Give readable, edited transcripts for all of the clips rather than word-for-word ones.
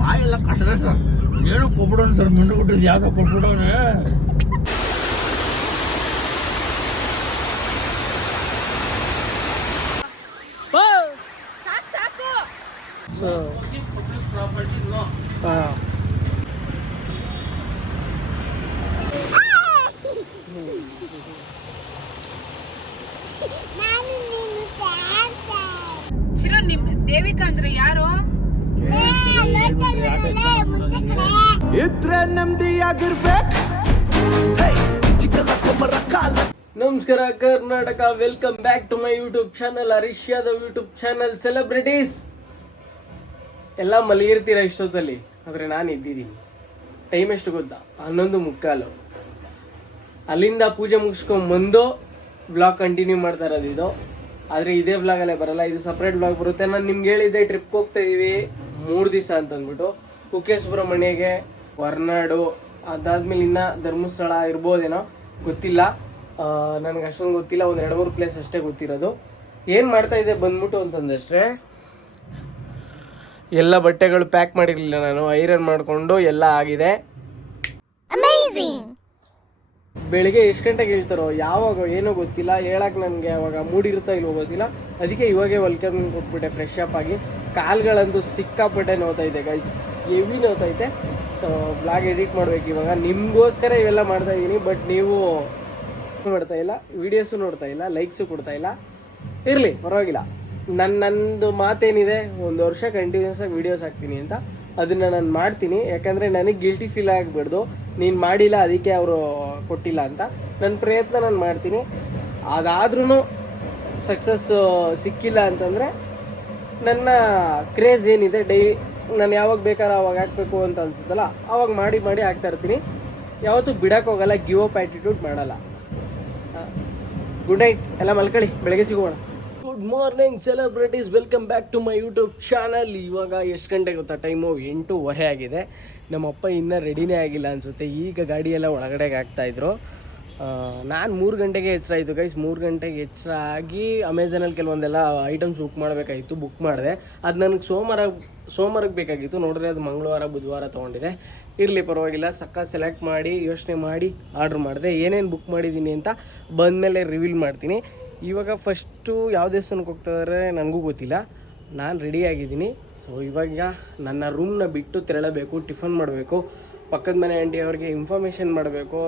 ಬಾಯೆಲ್ಲ ಕಷ್ಟನೇ ಸರ್. ಏನೋ ಕೊಟ್ಬಿಡೋಣ ಸರ್, ಮಿಂಡು ಬಿಟ್ಟಿದ್ದು ಯಾವ್ದೋ ಕೊಟ್ಬಿಡೋನೆ. ಚಿರು, ನಿಮ್ ದೇವಿಕಾ ಅಂದ್ರೆ ಯಾರು? ಇದ್ರೆ ನೆಮ್ಮದಿಯಾಗಿರ್ಬೇಕು. ನಮಸ್ಕಾರ Karnataka, welcome back to my YouTube channel, Harish Yadav YouTube channel. Celebrities ಎಲ್ಲ ಮಲಗಿರ್ತೀರ ಇಷ್ಟೊತ್ತಲ್ಲಿ, ಆದರೆ ನಾನು ಎದ್ದಿದ್ದೀನಿ. ಟೈಮ್ ಎಷ್ಟು ಗೊತ್ತಾ? 11:15. ಅಲ್ಲಿಂದ ಪೂಜೆ ಮುಗಿಸ್ಕೊಂಬಂದು ವ್ಲಾಗ್ ಕಂಟಿನ್ಯೂ ಮಾಡ್ತಾ ಇರೋದು ಇದು. ಆದರೆ ಇದೇ ವ್ಲಾಗಲ್ಲೇ ಬರಲ್ಲ, ಇದು ಸಪ್ರೇಟ್ ವ್ಲಾಗ್ ಬರುತ್ತೆ. ನಾನು ನಿಮ್ಗೆ ಹೇಳಿದ್ದೆ ಟ್ರಿಪ್ಗೆ ಹೋಗ್ತಾ ಇದ್ದೀವಿ 3 ದಿವಸ ಅಂತಂದ್ಬಿಟ್ಟು. ಕುಕ್ಕೆ ಸುಬ್ರಹ್ಮಣ್ಯಗೆ, ಹೊರನಾಡು, ಅದಾದ್ಮೇಲೆ ಇನ್ನು ಧರ್ಮಸ್ಥಳ ಇರ್ಬೋದೇನೋ, ಗೊತ್ತಿಲ್ಲ. ನನಗೆ ಅಷ್ಟೊಂದು ಗೊತ್ತಿಲ್ಲ, ಒಂದು 2-3 ಪ್ಲೇಸ್ ಅಷ್ಟೇ ಗೊತ್ತಿರೋದು. ಏನು ಮಾಡ್ತಾ ಇದ್ದೆ ಬಂದ್ಬಿಟ್ಟು ಅಂತಂದಷ್ಟೇ, ಎಲ್ಲ ಬಟ್ಟೆಗಳು ಪ್ಯಾಕ್ ಮಾಡಿರಲಿಲ್ಲ ನಾನು, ಐರನ್ ಮಾಡಿಕೊಂಡು ಎಲ್ಲ ಆಗಿದೆ. ಬೆಳಿಗ್ಗೆ ಎಷ್ಟು ಗಂಟೆಗೆ ಹೇಳ್ತಾರೋ, ಯಾವಾಗ ಏನೋ ಗೊತ್ತಿಲ್ಲ, ಹೇಳಕ್ಕೆ ನನಗೆ ಅವಾಗ ಮೂಡಿರುತ್ತಾ ಇಲ್ವೋ ಗೊತ್ತಿಲ್ಲ. ಅದಕ್ಕೆ ಇವಾಗೇ ಹೊಲ್ಕೊಂಡು ಕೊಟ್ಬಿಟ್ಟೆ ಫ್ರೆಶ್ ಅಪ್ ಆಗಿ. ಕಾಲ್ಗಳಂತೂ ಸಿಕ್ಕಾಪಟ್ಟೆ ನೋವ್ತೈತೆ ಗೈಸ್, ಹೆವಿ ನೋವ್ತೈತೆ. ಸೊ ಬ್ಲಾಗ್ ಎಡಿಟ್ ಮಾಡ್ಬೇಕು ಇವಾಗ, ನಿಮಗೋಸ್ಕರ ಇವೆಲ್ಲ ಮಾಡ್ತಾಯಿದ್ದೀನಿ. ಬಟ್ ನೀವು ಮಾಡ್ತಾ ಇಲ್ಲ, ವೀಡಿಯೋಸು ನೋಡ್ತಾ ಇಲ್ಲ, ಲೈಕ್ಸು ಕೊಡ್ತಾ ಇಲ್ಲ. ಇರಲಿ ಪರವಾಗಿಲ್ಲ. ನಂದು ಮಾತೇನಿದೆ, 1 ವರ್ಷ ಕಂಟಿನ್ಯೂಸ್ ಆಗಿ ವೀಡಿಯೋಸ್ ಹಾಕ್ತೀನಿ ಅಂತ, ಅದನ್ನು ನಾನು ಮಾಡ್ತೀನಿ. ಯಾಕಂದರೆ ನನಗೆ ಗಿಲ್ಟಿ ಫೀಲ್ ಆಗಬಾರ್ದು, ನೀನು ಮಾಡಿಲ್ಲ ಅದಕ್ಕೆ ಅವರು ಕೊಟ್ಟಿಲ್ಲ ಅಂತ. ನನ್ನ ಪ್ರಯತ್ನ ನಾನು ಮಾಡ್ತೀನಿ. ಅದಾದ್ರೂ ಸಕ್ಸಸ್ ಸಿಕ್ಕಿಲ್ಲ ಅಂತಂದರೆ ನನ್ನ ಕ್ರೇಜ್ ಏನಿದೆ, ಡೈಲಿ ನಾನು ಯಾವಾಗ ಬೇಕಾದ್ರೆ ಅವಾಗ ಹಾಕಬೇಕು ಅಂತ ಅನಿಸುತ್ತಲ್ಲ, ಆವಾಗ ಮಾಡಿ ಹಾಕ್ತಾ ಇರ್ತೀನಿ. ಯಾವತ್ತೂ ಬಿಡೋಕ್ಕೆ ಹೋಗಲ್ಲ, ಗಿವ್ ಅಪ್ ಆ್ಯಟಿಟ್ಯೂಡ್ ಮಾಡಲ್ಲ. ಗುಡ್ ನೈಟ್, ಎಲ್ಲ ಮಲ್ಕೊಳ್ಳಿ, ಬೆಳಗ್ಗೆ ಸಿಗೋಣ. Good morning celebrities, welcome back to my YouTube channel. ಇವಾಗ ಎಷ್ಟು ಗಂಟೆಗೆ ಗೊತ್ತಾ? ಟೈಮು 8:15 ಆಗಿದೆ. ನಮ್ಮಪ್ಪ ಇನ್ನೂ ರೆಡಿನೇ ಆಗಿಲ್ಲ ಅನಿಸುತ್ತೆ. ಈಗ ಗಾಡಿಯೆಲ್ಲ ಒಳಗಡೆಗೆ ಹಾಕ್ತಾಯಿದ್ರು. ನಾನು 3 ಗಂಟೆಗೆ ಎಚ್ಚರ ಆಯಿತು ಗೈಸ್. 3 ಗಂಟೆಗೆ ಎಚ್ಚರ ಆಗಿ ಅಮೆಝಾನಲ್ಲಿ ಕೆಲವೊಂದೆಲ್ಲ ಐಟಮ್ಸ್ ಬುಕ್ ಮಾಡಬೇಕಾಗಿತ್ತು, ಬುಕ್ ಮಾಡಿದೆ. ಅದು ನನಗೆ ಸೋಮವಾರಕ್ಕೆ ಬೇಕಾಗಿತ್ತು. ನೋಡಿದ್ರೆ ಅದು ಮಂಗಳವಾರ ಬುಧವಾರ ತೊಗೊಂಡಿದೆ. ಇರಲಿ ಪರವಾಗಿಲ್ಲ, ಸೆಲೆಕ್ಟ್ ಮಾಡಿ ಯೋಚನೆ ಮಾಡಿ ಆರ್ಡ್ರ್ ಮಾಡಿದೆ. ಏನೇನು ಬುಕ್ ಮಾಡಿದ್ದೀನಿ ಅಂತ ಬಂದಮೇಲೆ ರಿವೀಲ್ ಮಾಡ್ತೀನಿ. ಇವಾಗ ಫಸ್ಟು ಯಾವ ದೇವಸ್ಥಾನಕ್ಕೆ ಹೋಗ್ತಾಯಿದ್ರೆ ನನಗೂ ಗೊತ್ತಿಲ್ಲ. ನಾನು ರೆಡಿಯಾಗಿದ್ದೀನಿ. ಸೊ ಇವಾಗ ನನ್ನ ರೂಮ್ನ ಬಿಟ್ಟು ತೆರಳಬೇಕು, ಟಿಫನ್ ಮಾಡಬೇಕು, ಪಕ್ಕದ ಮನೆ ಆಂಟಿ ಅವ್ರಿಗೆ ಇನ್ಫಾರ್ಮೇಷನ್ ಮಾಡಬೇಕು,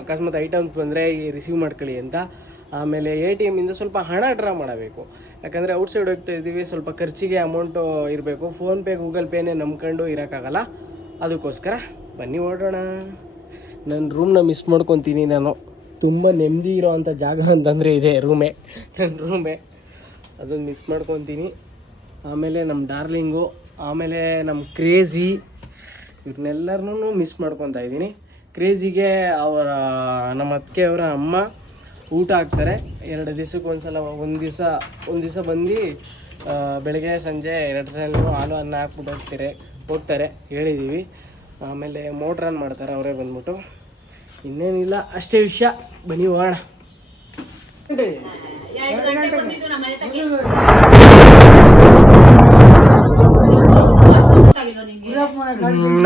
ಅಕಸ್ಮಾತ್ ಐಟಮ್ಸ್ ಬಂದರೆ ರಿಸೀವ್ ಮಾಡ್ಕೊಳ್ಳಿ ಅಂತ. ಆಮೇಲೆ ATM ಇಂದ ಸ್ವಲ್ಪ ಹಣ ಡ್ರಾ ಮಾಡಬೇಕು, ಯಾಕಂದರೆ ಔಟ್ಸೈಡ್ ಹೋಗ್ತಾ ಇದ್ದೀವಿ, ಸ್ವಲ್ಪ ಖರ್ಚಿಗೆ ಅಮೌಂಟು ಇರಬೇಕು. ಫೋನ್ಪೇ ಗೂಗಲ್ ಪೇನೇ ನಂಬ್ಕೊಂಡು ಇರೋಕ್ಕಾಗಲ್ಲ. ಅದಕ್ಕೋಸ್ಕರ ಬನ್ನಿ ಹೊರಡೋಣ. ನನ್ನ ರೂಮ್ನ ಮಿಸ್ ಮಾಡ್ಕೊತೀನಿ ನಾನು. ತುಂಬ ನೆಮ್ಮದಿ ಇರೋ ಅಂಥ ಜಾಗ ಅಂತಂದರೆ ಇದೆ ರೂಮೇ, ನನ್ನ ರೂಮೇ. ಅದನ್ನು ಮಿಸ್ ಮಾಡ್ಕೊತೀನಿ. ಆಮೇಲೆ ನಮ್ಮ ಡಾರ್ಲಿಂಗು, ಆಮೇಲೆ ನಮ್ಮ ಕ್ರೇಜಿ, ಇವ್ರನ್ನೆಲ್ಲರನ್ನೂ ಮಿಸ್ ಮಾಡ್ಕೊತಾ ಇದ್ದೀನಿ. ಕ್ರೇಜಿಗೆ ನಮ್ಮ ಅತ್ತಿಗೆ ಅವರ ಅಮ್ಮ ಊಟ ಹಾಕ್ತಾರೆ 2 ದಿವಸಕ್ಕೆ ಒಂದ್ಸಲ. ಒಂದು ದಿವಸ ಬಂದು ಬೆಳಗ್ಗೆ ಸಂಜೆ 2 ಟೈಮ್ ಹಾಲು ಅನ್ನ ಹಾಕ್ಬಿಟ್ಟು ಹೋಗ್ತಾರೆ, ಹೇಳಿದ್ದೀವಿ. ಆಮೇಲೆ ಮೋಟ್ರ್ ಆನ್ ಮಾಡ್ತಾರೆ ಅವರೇ ಬಂದ್ಬಿಟ್ಟು. ಇನ್ನೇನಿಲ್ಲ, ಅಷ್ಟೇ ವಿಷಯ. ಬನ್ನಿ ಹೋಗೋಣ.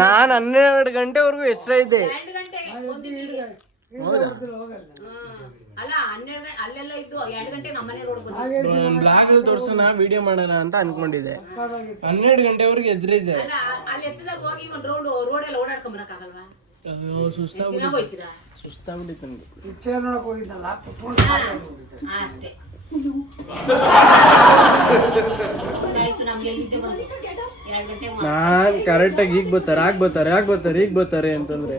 ನಾನು 12 ಗಂಟೆವರೆಗೂ ಎಚ್ಚರ ಇದ್ದೆ. ಬ್ಲಾಗಲ್ಲಿ ತೋರ್ಸೋಣ, ವಿಡಿಯೋ ಮಾಡೋಣ ಅಂತ ಅನ್ಕೊಂಡಿದ್ದೆ. 12 ಗಂಟೆವರೆಗೂ ಎದ್ರಿದ್ದೆ. ಸುಸ್ತಾಗ್ಬಿಟ್ಟಿತ್ತು ನಾನು ಕರೆಕ್ಟಾಗಿ ಈಗ ಬರ್ತಾರೆ ಅಂತಂದ್ರೆ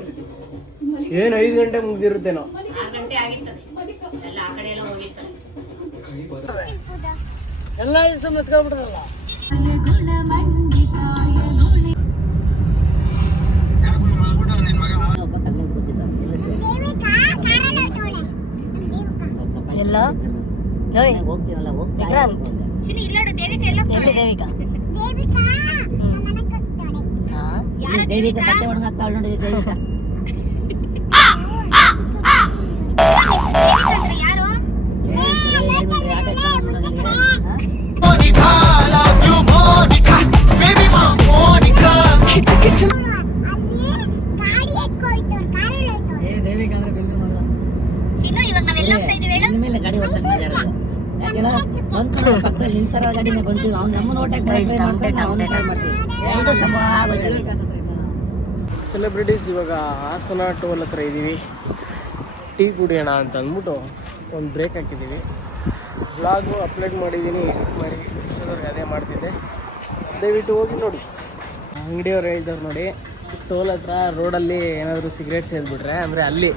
ಏನು 5 ಗಂಟೆ ಮುಗ್ದಿರುತ್ತೇನೋ. ಎಲ್ಲ ಎತ್ಕೊಂಡ್ಬಿಡ್ತಲ್ಲ. ದೇವಿಕಾ ಬಟ್ಟೆ ಒಣಗಾಕ್ತಾಳ ನೋಡಿ. ದೇವಿಕಾ ಗಾಡಿನೇ ಬಂತೀವಿ. ಅವ್ನು ನಮ್ಮನ್ನ ಓಟಾಕ್ ಮಾಡ್ತೀವಿ. ಎರಡು ಸಮ ಸೆಲೆಬ್ರಿಟೀಸ್ ಇವಾಗ ಹಾಸನ ಟೋಲ್ ಹತ್ರ ಇದ್ದೀವಿ. ಟೀ ಕುಡಿಯೋಣ ಅಂತ ಅಂದ್ಬಿಟ್ಟು ಒಂದು ಬ್ರೇಕ್ ಹಾಕಿದ್ದೀವಿ. ವ್ಲಾಗು ಅಪ್ಲೋಡ್ ಮಾಡಿದ್ದೀನಿ, ಎಡಿಟ್ ಮಾಡಿ ಇಷ್ಟೊತ್ತವರೆಗೆ ಅದೇ ಮಾಡ್ತಿದ್ದೆ. ದಯವಿಟ್ಟು ಹೋಗಿ ನೋಡಿ. ಅಂಗಡಿಯವ್ರು ಹೇಳ್ತಾರೆ ನೋಡಿ, ಟೋಲ್ ಹತ್ರ ರೋಡಲ್ಲಿ ಏನಾದರೂ ಸಿಗರೇಟ್ ಸೇದ್ಬಿಟ್ರೆ, ಅಂದರೆ ಅಲ್ಲಿ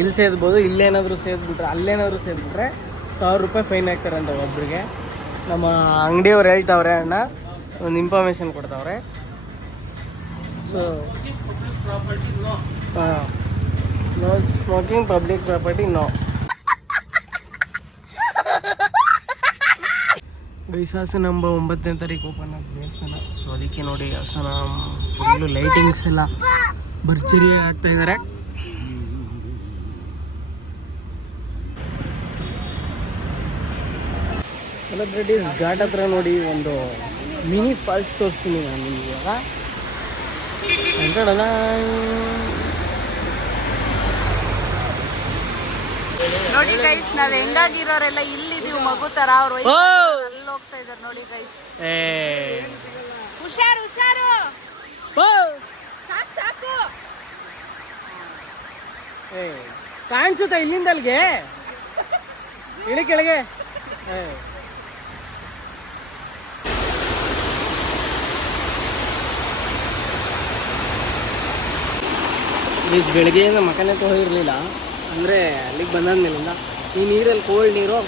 ಇಲ್ಲಿ ಸೇದ್ಬೋದು, ಇಲ್ಲೇನಾದರೂ ಸೇದ್ಬಿಟ್ರೆ ಅಲ್ಲೇನಾದರೂ ಸೇದ್ಬಿಟ್ರೆ 1000 ರೂಪಾಯಿ ಫೈನ್ ಹಾಕ್ತಾರೆ ಅಂತ ಒಬ್ರಿಗೆ. ನಮ್ಮ ಅಂಗಡಿಯವ್ರು ಹೇಳ್ತಾವ್ರೆ, ಅಣ್ಣ ಒಂದು ಇನ್ಫಾರ್ಮೇಷನ್ ಕೊಡ್ತಾವ್ರೆ. So no smoking public property no. Guys Hassan 9ನೇ ತಾರೀಕು ಓಪನ್ ಆದ ದೇವಸ್ಥಾನ. ಸೊ ಅದಕ್ಕೆ ನೋಡಿ ಹಾಸನ ಫುಲ್ಲು ಲೈಟಿಂಗ್ಸ್ ಎಲ್ಲ ಭರ್ಜರಿ ಆಗ್ತಾ ಇದ್ದಾರೆ. ಸೆಲೆಬ್ರಿಟೀಸ್ ಘಾಟ್ ಹತ್ರ ನೋಡಿ ಒಂದು ಮಿನಿ ಫಾಲ್ಸ್ ತೋರಿಸ್ತೀನಿ ನಾನು ನಿಮಗೆ ಇವಾಗ. ನೋಡಿ ಗೈಸ್, ನಾವ್ ಹೆಂಗಾಗಿರೋರೆಲ್ಲ ಇಲ್ಲಿದೀವಿ ಮಗು ತರ. ಅವ್ರು ಅಲ್ಲಿ ಹೋಗ್ತಾ ಇದಾರೆ ನೋಡಿ ಗೈಸ್. ಹುಷಾರು ಹುಷಾರು, ಸಾಕು ಸಾಕು. ಕಾಣಿಸುತ್ತಾ ಇಲ್ಲಿಂದ ಅಲ್ಲಿಗೆ ಇಳಿ ಕೆಳಗೆ. ಬೆಳಗ್ಗೆಯಿಂದ ಮಕನೇ ಹೋಗಿರಲಿಲ್ಲ, ಅಂದರೆ ಅಲ್ಲಿಗೆ ಬಂದಾದ್ಮೇಲಿಂದ ಈ ನೀರಲ್ಲಿ ಕೋಲ್ಡ್ ನೀರು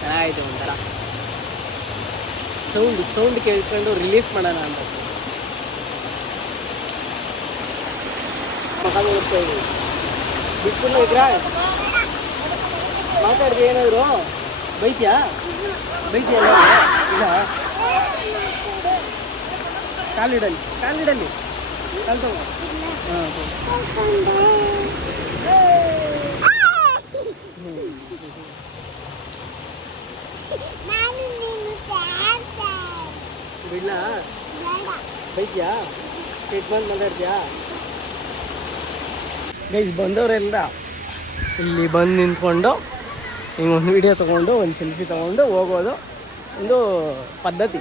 ಚೆನ್ನಾಗೈತೆ. ಒಂಥರ ಸೌಂಡ್ ಕೇಳ್ಕೊಂಡು ರಿಲೀಫ್ ಮಾಡೋಣ ಅಂತ ಮಕ ನೋಡ್ತಾ ಇದ್ದೀವಿ. ಬಿಟ್ಬಿಟ್ಟು ಇದ್ರಾ ಮಾತಾಡ್ರಿ, ಏನಾದ್ರು ಬೈತ್ಯಾ ಇಲ್ಲ ಕಾಲಿಡಲ್ಲಿ ಕಾಲು ತಗೋ. ಬಿಡ್ಲಾ ಬೈತ್ಯಾ ಟ್ರೀಟ್ಮೆಂಟ್ ಮಾತಾಡ್ತೀಯಾ? ಗೈಸ್ ಬಂದವರೆಲ್ಲ ಇಲ್ಲಿ ಬಂದು ನಿಂತ್ಕೊಂಡು ಹಿಂಗೆ ಒಂದು ವಿಡಿಯೋ ತೊಗೊಂಡು ಒಂದು ಸೆಲ್ಫಿ ತೊಗೊಂಡು ಹೋಗೋದು ಒಂದು ಪದ್ಧತಿ.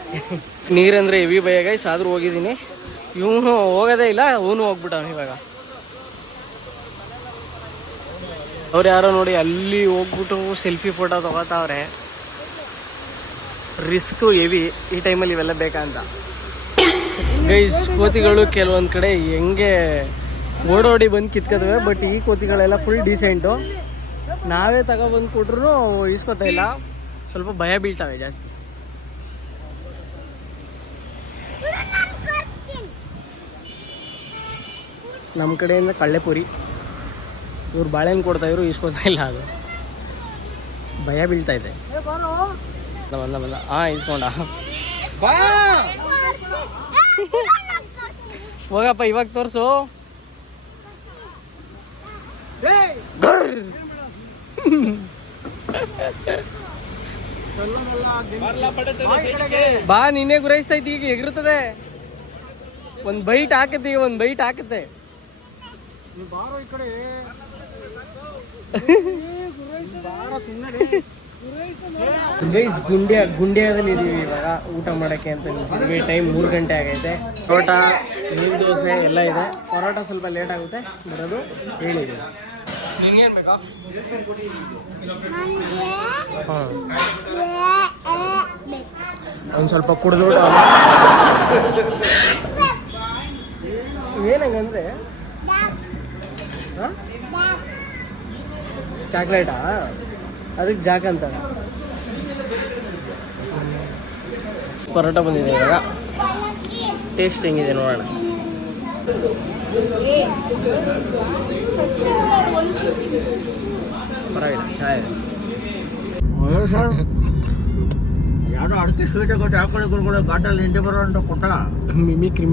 ನೀರಂದರೆ ಹೆವಿ ಭಯ ಗೈಸ್, ಆದರೂ ಹೋಗಿದ್ದೀನಿ. ಇವನು ಹೋಗೋದೇ ಇಲ್ಲ, ಅವನು ಹೋಗ್ಬಿಟ್ಟವನು ಇವಾಗ. ಅವ್ರು ಯಾರೋ ನೋಡಿ ಅಲ್ಲಿ ಹೋಗ್ಬಿಟ್ಟು ಸೆಲ್ಫಿ ಫೋಟೋ ತೊಗೋತಾವ್ರೆ. ರಿಸ್ಕು ಹೆವಿ ಈ ಟೈಮಲ್ಲಿ ಇವೆಲ್ಲ ಬೇಕಂತ. ಗೈಸ್ ಕೋತಿಗಳು ಕೆಲವೊಂದು ಕಡೆ ಹೆಂಗೆ ಓಡೋಡಿ ಬಂದು ಕಿತ್ಕೋತವೆ, ಬಟ್ ಈ ಕೋತಿಗಳೆಲ್ಲ ಫುಲ್ ಡೀಸೆಂಟು. ನಾವೇ ತಗೊಬಂದು ಕೊಟ್ರು ಇಸ್ಕೊತಾ ಇಲ್ಲ, ಸ್ವಲ್ಪ ಭಯ ಬೀಳ್ತವೆ ಜಾಸ್ತಿ. ನಮ್ಮ ಕಡೆಯಿಂದ ಕಳ್ಳೆಪುರಿ, ಇವ್ರು ಬಾಳೆಹಣ್ಣು ಕೊಡ್ತಾಯಿದ್ರು, ಇಸ್ಕೊತಾ ಇಲ್ಲ, ಅದು ಭಯ ಬೀಳ್ತಾ ಇದೆ. ಬಂದ ಇಸ್ಕೊಂಡ ಹೋಗಪ್ಪ, ಇವಾಗ ತೋರಿಸು. ಬಾ, ನಿನ್ನೆ ಗುರೈಸ್ತೈತಿ, ಈಗ ಎಗರುತ್ತದೆ. ಒಂದು ಬೈಟ್ ಹಾಕತ್ತೆ, ಈಗ ಒಂದು ಬೈಟ್ ಹಾಕತ್ತೆ. ಗೈಸ್ ಗುಂಡ್ಯಾದಲ್ಲಿ ಇದೀವಿ ಇವಾಗ ಊಟ ಮಾಡೋಕ್ಕೆ ಅಂತ ನಿಲ್ಸಿದ್ವಿ. ಟೈಮ್ 3 ಗಂಟೆ ಆಗೈತೆ. ಪರೋಟ, ನೀರು ದೋಸೆ ಎಲ್ಲ ಇದೆ. ಪರೋಟ ಸ್ವಲ್ಪ ಲೇಟ್ ಆಗುತ್ತೆ ಬರೋದು ಹೇಳಿದ್ದೀವಿ. ನಿಂಗೇನು ಬೇಕಾ? ಹಾಂ, ಒಂದು ಸ್ವಲ್ಪ ಕುಡಿದ್ಬಿಟ್ಟು ಏನಂಗಂದ್ರೆ ಚಾಕ್ಲೇಟಾ, ಅದಕ್ಕೆ ಜಾಕ್ ಅಂತಾರೆ. ಪರೋಟ ಬಂದಿದೆ ಇವಾಗ, ಟೇಸ್ಟ್ ಹೆಂಗಿದೆ ನೋಡೋಣ. ಪರವಾಗಿಲ್ಲ, ಚೆನ್ನಾಗಿದೆ. ಸರ್ ಯಾರೋ ಅಡಿಕೆ ಸ್ವೀಟ್ ಕೊಟ್ಟು ಹಾಕೊಳ್ಳಿ ಗುರುಗಳು ಘಾಟಲ್ಲಿ ನಿಂತೆ ಬರೋ ಅಂತ ಕೊಟ್ಟ. ಮಿಮಿಕ್ರಿ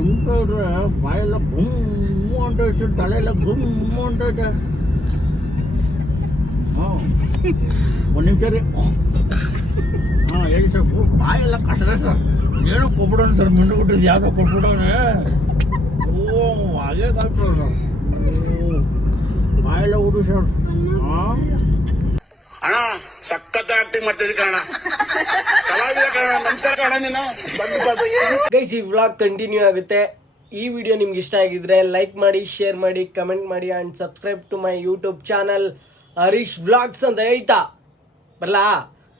ಉಂಟೋದ್ರೆ ಬಾಯೆಲ್ಲ ಗುಮ್ಮು ಅಂತೈತೆ, ತಲೆಯೆಲ್ಲ ಗುಮ್ಮು ಅಂತೈತೆ. ಹಾಂ, ಒಂದು ನಿಮಿಷ ರೀ. ಹಾಂ ಹೇಳಿ ಸರ್. ಬಾಯೆಲ್ಲ ಕಷ್ಟನೇ ಸರ್, ಏನೋ ಕೊಟ್ಬಿಡೋಣ ಸರ್, ಮಿಂಡು ಬಿಟ್ಟಿದ್ದು ಯಾವುದೋ ಕೊಟ್ಬಿಡೋಣ. ಓ ಹಾಗೆ ಕಾಯ್ತು ಸರ್, ಬಾಯೆಲ್ಲ ಊರು ಸರ್. ಹಾಂ ಅಣ್ಣ ಸಖತ್ ಆಕ್ಟಿಂಗ್ ಮಾಡ್ತಿದ್ದೆ ಕಣ ಕಲಾವಿದ ಕಣ ನಮಸ್ಕಾರ ಕಣ ನೀನು ಗೈಸ್ ಈ ವ್ಲಾಗ್ ಕಂಟಿನ್ಯೂ ಆಗುತ್ತೆ. ಈ ವಿಡಿಯೋ ನಿಮ್ಗೆ ಇಷ್ಟ ಆಗಿದ್ರೆ ಲೈಕ್ ಮಾಡಿ, ಶೇರ್ ಮಾಡಿ, ಕಮೆಂಟ್ ಮಾಡಿ and subscribe to my YouTube channel Harish vlogs ಅಂತ ಹೇಳ್ತಾ ಬರಲಾ.